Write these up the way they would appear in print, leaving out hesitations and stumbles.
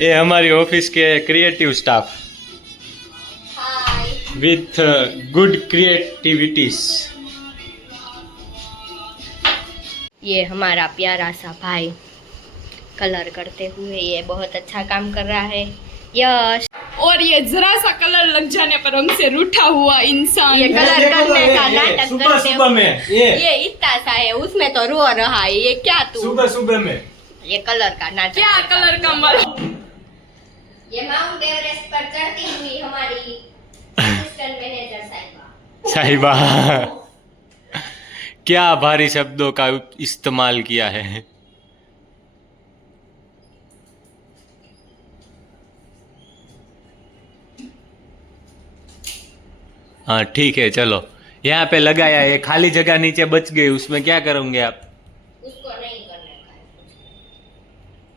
ये हमारी ऑफिस के क्रिएटिव स्टाफ विथ गुड क्रिएटिविटीज। ये हमारा प्यारा सा भाई कलर करते हुए ये बहुत अच्छा काम कर रहा है यश। और ये जरा सा कलर लग जाने पर हमसे रूठा हुआ इंसान ये कलर करने का नाटक सुबह करते सुबह हुए में ये इतना सा है उसमें तो रो रहा है। ये क्या तू सुबह सुबह में ये कलर का नाटक क्या करता कलर है। का मतलब? ये माउंट एवरेस्ट पर चढ़ती हुई हमारी असिस्टेंट मैनेजर साहिबा। साहिबा क्या भारी शब्दों का इस्तेमाल किया है। हाँ ठीक है चलो, यहाँ पे लगाया है, खाली जगह नीचे बच गई, उसमें क्या करोगे आप? उसको नहीं करने का है।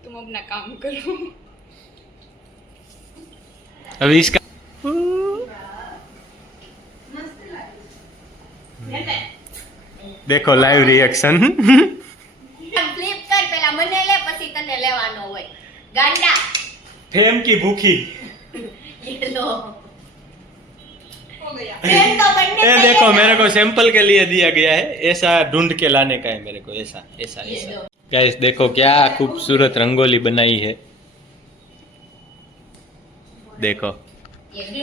तुम अपना काम करो। अभी इसका देखो लाइव रिएक्शन। ફ્લિપ કર પેલા મને લે પછી તને લેવાનો હોય ગાંડા। फेम की भूखी। ये लो हो गया। फ्रेम तो बनने ये चाहिए देखो ना। मेरे को सैंपल के लिए दिया गया है, ऐसा ढूंढ के लाने का है मेरे को, ऐसा ऐसा ये ऐसा। लो। गाइस देखो क्या खूबसूरत रंगोली बनाई है, देखो। ये